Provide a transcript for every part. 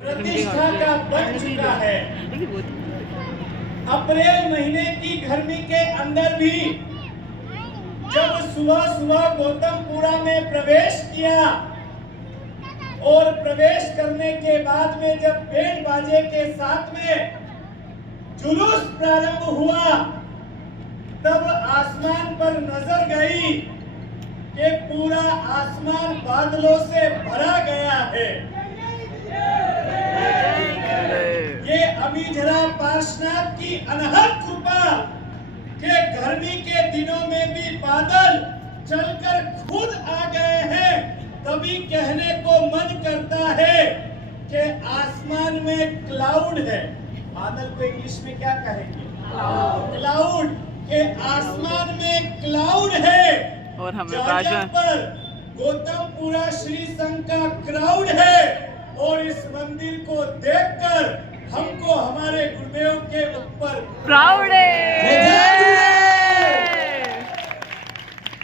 प्रतिष्ठा का बन चुका है। अप्रैल महीने की गर्मी के अंदर भी जब सुबह सुबह गौतमपुरा में प्रवेश किया और प्रवेश करने के बाद में जब बैंड बाजे के साथ में जुलूस प्रारंभ हुआ, तब आसमान पर नजर गई कि पूरा आसमान बादलों से भरा गया है। ये अमीझरा पार्श्वनाथ की अनहद कृपा के गर्मी के दिनों में भी बादल चलकर खुद आ गए हैं। तभी कहने को मन करता है कि आसमान में क्लाउड है। बादल को इंग्लिश में क्या कहेंगे? क्लाउड। के आसमान में क्लाउड है और हमें पर गौतमपुरा श्री संघ का क्राउड है। और इस मंदिर को देखकर हमको हमारे गुरुदेव के ऊपर प्राउड है।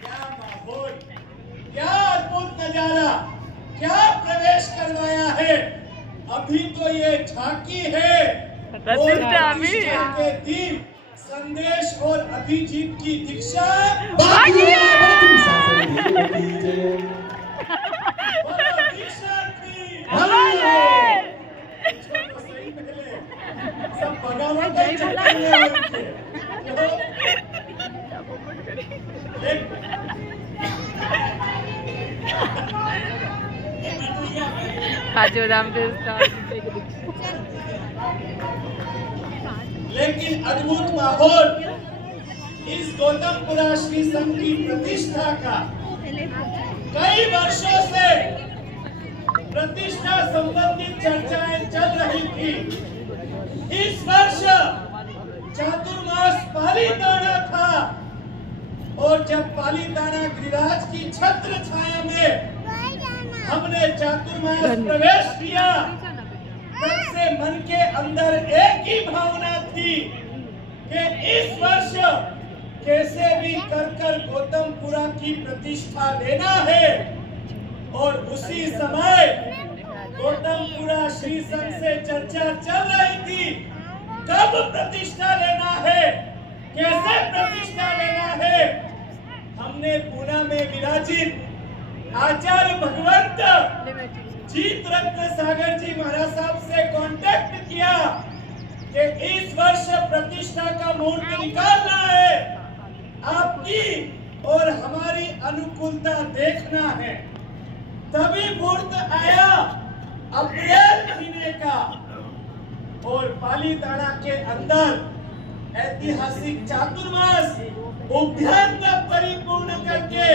क्या माहौल, क्या अद्भुत नजारा, क्या प्रवेश करवाया है। अभी तो ये झांकी है, प्रतिष्ठा के दिन संदेश और अभिजीत की दीक्षा बाकी है। सब भगवान का लेकिन अद्भुत माहौल इस गौतमपुरा श्री संघ की प्रतिष्ठा का कई वर्षों से प्रतिष्ठा संबंधित चर्चाएं चल रही थी। इस वर्ष चातुर्मास पालीताना था और जब पालीताना गिरिराज की छत्र छाया में हमने चातुर्मास प्रवेश किया, तब से मन के अंदर एक ही भावना थी कि इस वर्ष कैसे भी कर गौतमपुरा की प्रतिष्ठा लेना है। और उसी समय गौतमपुरा श्री संघ से चर्चा चल रही थी, कब प्रतिष्ठा लेना है, कैसे प्रतिष्ठा लेना है। हमने पूना में विराजित आचार्य भगवंत जीत रत्न सागर जी महाराज साहब से कांटेक्ट किया कि इस वर्ष प्रतिष्ठा का मुहूर्त निकालना है, आपकी और हमारी अनुकूलता देखना है। तभी मुहूर्त आया अप्रैल महीने का और पालीताना के अंदर ऐतिहासिक चातुर्मास उभ्यंत परिपूर्ण करके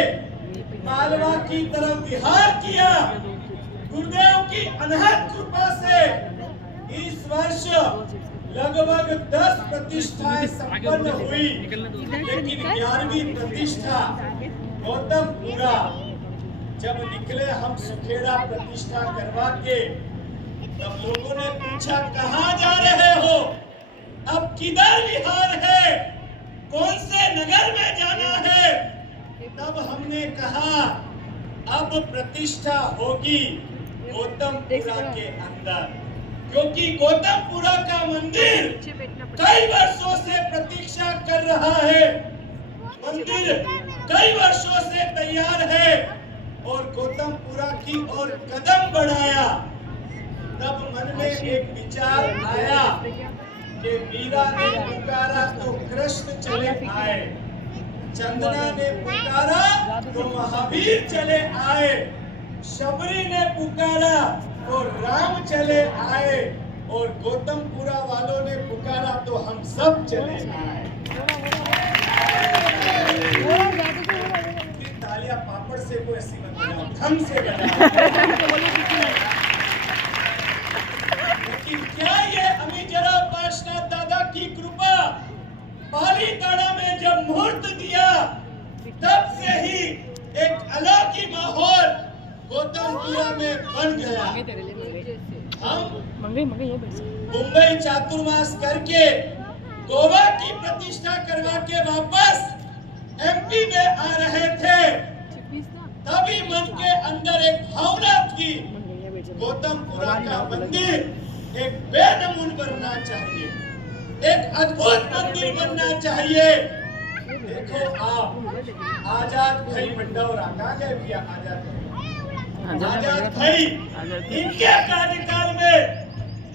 मालवा की तरफ विहार किया। गुरुदेव की अनहद कृपा से इस वर्ष लगभग 10 प्रतिष्ठाएं संपन्न हुई, लेकिन 11वीं प्रतिष्ठा गौतमपुरा। जब निकले हम सुखेड़ा प्रतिष्ठा करवा के, तब लोगों ने पूछा कहाँ जा रहे हो, अब किधर विहार है, कौन से नगर में जाना है। तब हमने कहा अब प्रतिष्ठा होगी गौतमपुरा के अंदर, क्योंकि गौतमपुरा का मंदिर कई वर्षों से प्रतीक्षा कर रहा है। मंदिर कई वर्षों से तैयार है और गौतमपुरा की ओर कदम बढ़ाया। तब मन में एक विचार आया कि मीरा ने पुकारा तो कृष्ण चले आए, चंदना ने पुकारा तो महावीर चले आए, शबरी ने पुकारा तो राम चले आए और गौतमपुरा वालों ने पुकारा तो हम सब चले आए। तालियां पापड़ से कोई ऐसी मत बजाओ, ढंग से बजाओ। लेकिन क्या ये अमीझरा पार्श्वनाथ दादा की कृपा, पालीताना में जब मुहूर्त दिया, तब से ही एक अलग ही माहौल गौतमपुरा में बन गया। हम मुंबई चातुर्मास करके गोवा की प्रतिष्ठा करवा के वापस एमपी में आ रहे थे, तभी मन के अंदर एक भावना थी गौतमपुरा का मंदिर एक बेनमून बनना चाहिए, एक अद्भुत मंदिर बनना चाहिए। देखो आप आजाद भाई मंडौरा कहाँ गए भैया? आजाद भाई, इनके कार्यकाल में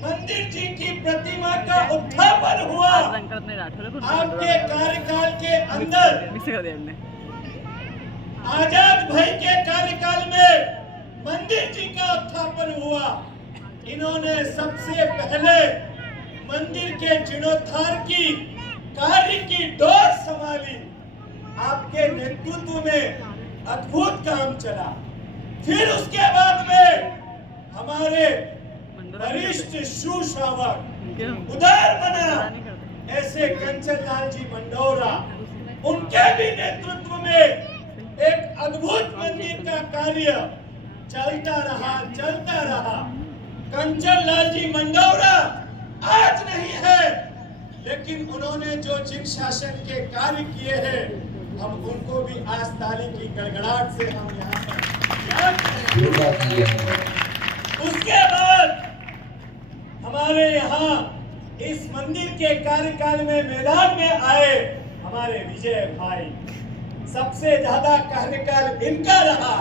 मंदिर जी की प्रतिमा का उत्थापन हुआ। आपके कार्यकाल के अंदर आजाद भाई के कार्यकाल में मंदिर जी का उत्थापन हुआ। इन्होंने सबसे पहले मंदिर के जीर्णोद्धार की कार्य की डोर संभाली। आपके नेतृत्व में अद्भुत काम चला। फिर उसके बाद में हमारे वरिष्ठ सुशासक उदार बना ऐसे कंचन लाल जी मंडौरा, उनके भी नेतृत्व में एक अद्भुत मंदिर का कार्य चलता रहा। कंचन लाल जी मंडौरा आज नहीं है, लेकिन उन्होंने जो जिन शासन के कार्य किए हैं, हम उनको भी आज ताली की गड़गड़ाहट से हम यहाँ पर याद करेंगे। उसके बाद हमारे यहाँ इस मंदिर के कार्यकाल में मैदान में आए हमारे विजय भाई। सबसे ज्यादा कार्यकाल इनका रहा।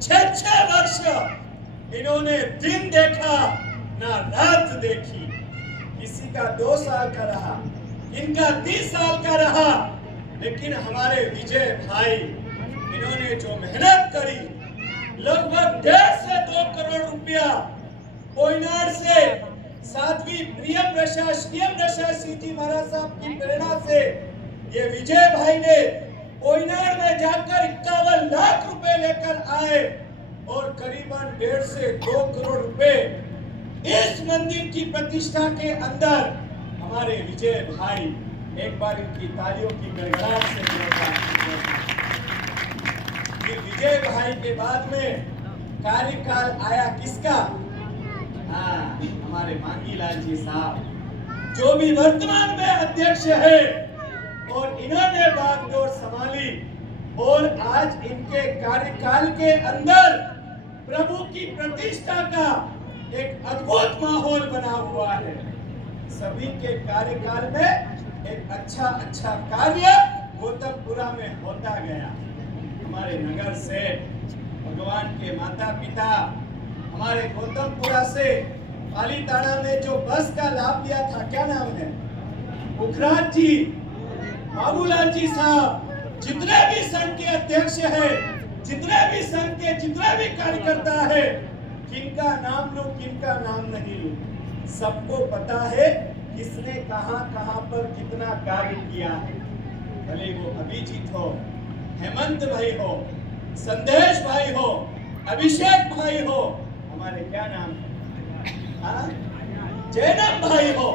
6 वर्ष इन्होंने दिन देखा ना रात देखी। किसी का 2 साल का रहा, इनका 30 साल का रहा। लेकिन हमारे विजय भाई, इन्होंने जो मेहनत करी, लगभग 1.5 से 2 करोड़ रुपया कोयनाड से साध्वी प्रियम रशा जी महाराज साहब की प्रेरणा से ये विजय भाई ने कोयनाड में जाकर 51 लाख रुपए लेकर आए और करीबन 1.5 से 2 करोड़ रुपए इस मंदिर की प्रतिष्ठा के अंदर हमारे विजय भाई, एक बार इनकी तालियों की गड़गड़ाहट से फिर विजय भाई के बाद में कार्यकाल आया किसका? हमारे मांगीलाल जी साहब, जो भी वर्तमान में अध्यक्ष है, और इन्होंने बागडोर संभाली। और आज इनके कार्यकाल के अंदर प्रभु की प्रतिष्ठा का एक अद्भुत माहौल बना हुआ है। सभी के कार्यकाल में एक अच्छा कार्य गौतमपुरा में होता गया। हमारे नगर से भगवान के माता पिता हमारे गौतमपुरा से पालीताना में जो बस का लाभ लिया था, क्या नाम है? उखराज जी, बाबूलाल जी साहब, जितने भी संघ के अध्यक्ष है, जितने भी संघ के जितने भी कार्यकर्ता है, किनका नाम लूं किनका नाम नहीं लूं, सबको पता है किसने कहां पर कितना कार्य किया है। भले वो अभिजीत हो, हेमंत भाई हो, संदेश भाई हो, अभिषेक भाई हो, हमारे क्या नाम है, जैनब भाई हो,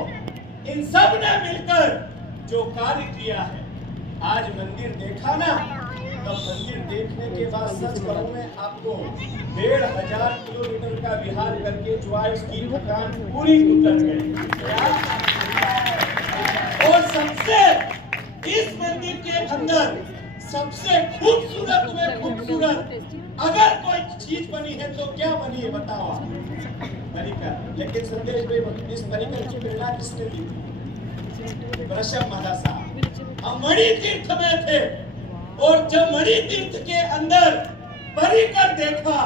इन सब ने मिलकर जो कार्य किया है। आज मंदिर देखा ना, तब मंदिर देखने के बाद सच कहूं मैं आपको 1500 किलोमीटर का विहार करके जो आए उसकी थकान पूरी उतर गई। और सबसे इस मंदिर के अंदर सबसे खूबसूरत में खूबसूरत अगर कोई चीज बनी है तो क्या बनी है बताओ आप? परिकर। लेकिन संदेश भाई, इस परिकर की प्रेरणा किसने दी? प्रशम महाराज साहब। हम मणि तीर्थ में थे और जब मणि तीर्थ के अंदर परिकर देखा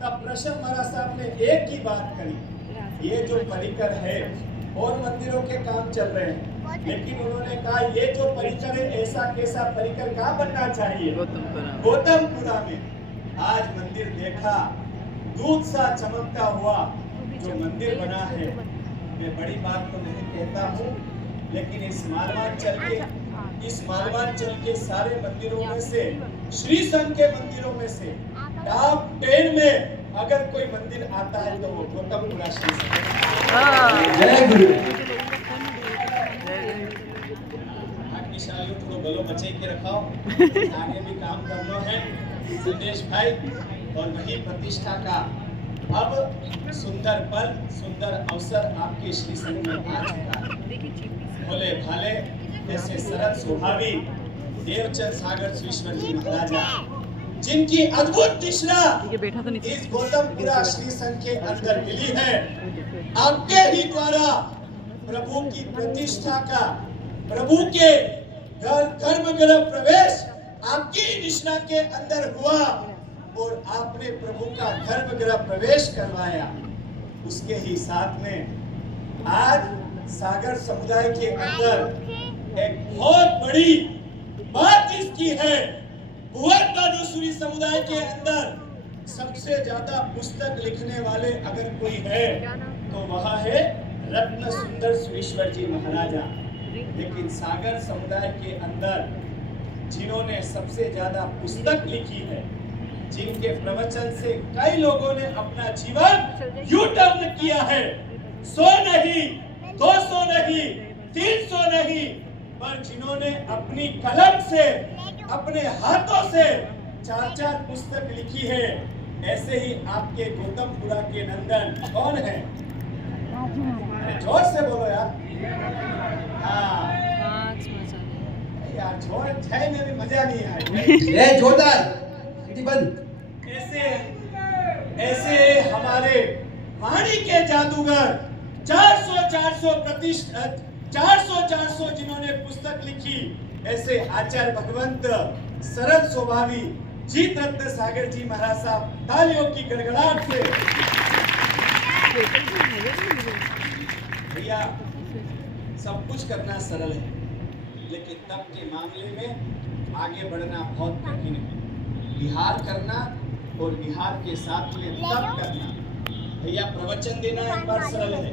तब प्रशम महाराज साहब ने एक ही बात करी, ये जो परिकर है और मंदिरों के काम चल रहे हैं, लेकिन उन्होंने कहा ये जो परिकर है ऐसा कैसा परिकर कहाँ बनना चाहिए? गौतमपुरा में। आज मंदिर देखा, दूध सा चमकता हुआ जो मंदिर बना है। मैं बड़ी बात तो नहीं कहता हूँ, लेकिन इस मालवान चल के सारे मंदिरों में से, श्री संघ के मंदिरों में से टॉप 10 में अगर कोई मंदिर आता है तो वो गौतमपुरा श्री संघ। जय गुरु। भाग्यशालियों थोड़ा गलो बचे के रखाओ, आगे भी काम करना है। संदेश भाई, और वही प्रतिष्ठा का अब सुंदर पल, सुंदर अवसर आपके श्री संघ में आ चुका है। भोले भाले ऐसे सरल स्वभावी देवचंद सागर ईश्वर जी महाराजा जिनकी अद्भुत दिशा ये बैठा तो नीचे इस गौतमपुरा श्री संघ के अंदर मिली है। आपके ही द्वारा प्रभु की प्रतिष्ठा का, प्रभु के गर्भगृह प्रवेश आपकी निष्ठा के अंदर हुआ और आपने प्रभु का गर्भगृह प्रवेश करवाया। उसके ही साथ में आज सागर समुदाय के अंदर एक बहुत बड़ी बात इसकी है, भुवन बानुसूरी समुदाय के अंदर सबसे ज्यादा पुस्तक लिखने वाले अगर कोई है तो वह है रत्न सुंदर सुरेश्वर जी महाराजा। लेकिन सागर समुदाय के अंदर जिन्होंने सबसे ज्यादा पुस्तक लिखी है, जिनके प्रवचन से कई लोगों ने अपना जीवन यू टर्न किया है, 100 नहीं, 200 नहीं, 300 नहीं, पर जिन्होंने अपनी कलम से, अपने हाथों से 4-4 पुस्तक लिखी है, ऐसे ही आपके गौतमपुरा के नंदन कौन है? अरे जोर से बोलो यार। हाँ यार, जोर छाई में भी मजा नहीं आया। ए जोरदार बंद। ऐसे हमारे वाणी के जादूगर 400 जिन्होंने पुस्तक लिखी, ऐसे आचार्य भगवंत सरल स्वभावी जीत रत्न सागर जी महाराज साहब, तालियों की गड़गड़ाहट से। भैया, सब कुछ करना सरल है, लेकिन तब के मामले में आगे बढ़ना बहुत कठिन है। बिहार करना और बिहार के साथ में तब करना, भैया प्रवचन देना एक बार सरल है,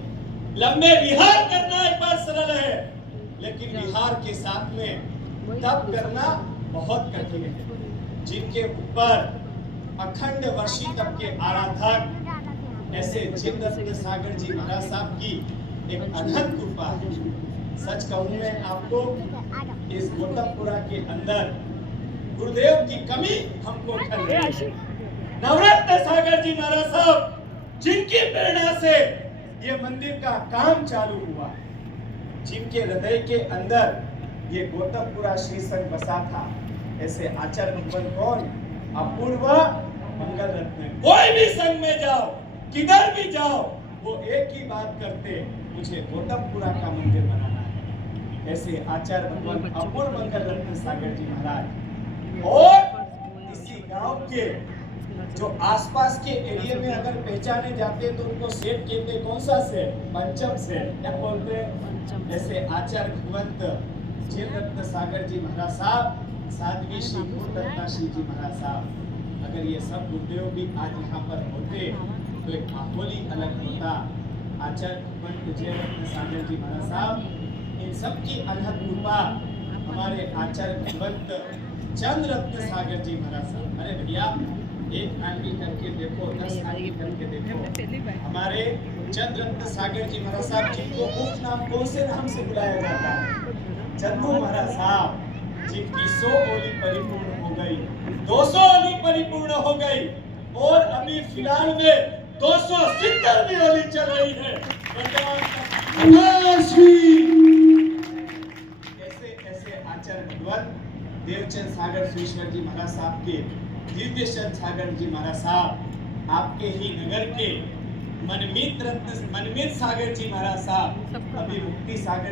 लंबे विहार करना एक बार सरल है, लेकिन बिहार के साथ में तब करना बहुत कठिन है। जिनके ऊपर अखंड वर्षी तब के आराधक ऐसे जिन रत्न सागर जी महाराज साहब की एक अनंत कृपा है। सच कहूं मैं आपको, इस गौतमपुरा के अंदर गुरुदेव की कमी हमको खल रही है। नवरत्न सागर जी महाराज साहब, जिनकी प्रेरणा से ये मंदिर का काम चालू हुआ, जिनके हृदय के अंदर ये गौतमपुरा श्री संघ बसा था, ऐसे आचार्य भगवान कौन? अपूर्व मंगल रत्न। कोई भी संघ में जाओ, किधर भी जाओ, वो एक ही बात करते, मुझे गौतमपुरा का मंदिर बनाना है। ऐसे आचार्य भगवान अपूर्व मंगल रत्न सागर जी महाराज। और इसी गांव के जो आसपास के एरिया में अगर पहचाने जाते तो उनको सेठ कहते, कौन सा सेठ? पंचम सेठ। क्या बोलते हैं? ऐसे आचार्य भगवंत जिन रत्न सागर जी महाराज साहब, साध्वी श्री गुरुदत्ताश्री जी महाराज साहब, अगर ये सब गुरुदेव भी आज यहाँ पर होते तो एक माहौल ही अलग होता। आचार्य भगवंत जय रत्न सागर जी महाराज साहब, इन सब की अनहद कृपा हमारे आचार्य भगवंत चंद्र रत्न सागर जी महाराज साहब। अरे भैया, एक आंटी करके देखो, 10 आंटी करके देखो। हमारे चंद्र रत्न सागर जी महाराज साहब, जिनको मुफ्त नाम कौन से नाम से बुलाया जाता है? चंदू महाराज साहब, जिनकी 100 ओली परिपूर्ण हो गई, 200 ओली परिपूर्ण हो गई, और अभी फिलहाल में 270वीं ओली चल रही है। ऐसे आचार्य भगवान देवचंद सागर सुरेश्वर जी महाराज साहब के, दिव्य चंद सागर जी महाराज साहब, आपके ही नगर के मनमीत सागर जी महाराज साहब, अभी मुक्ति सागर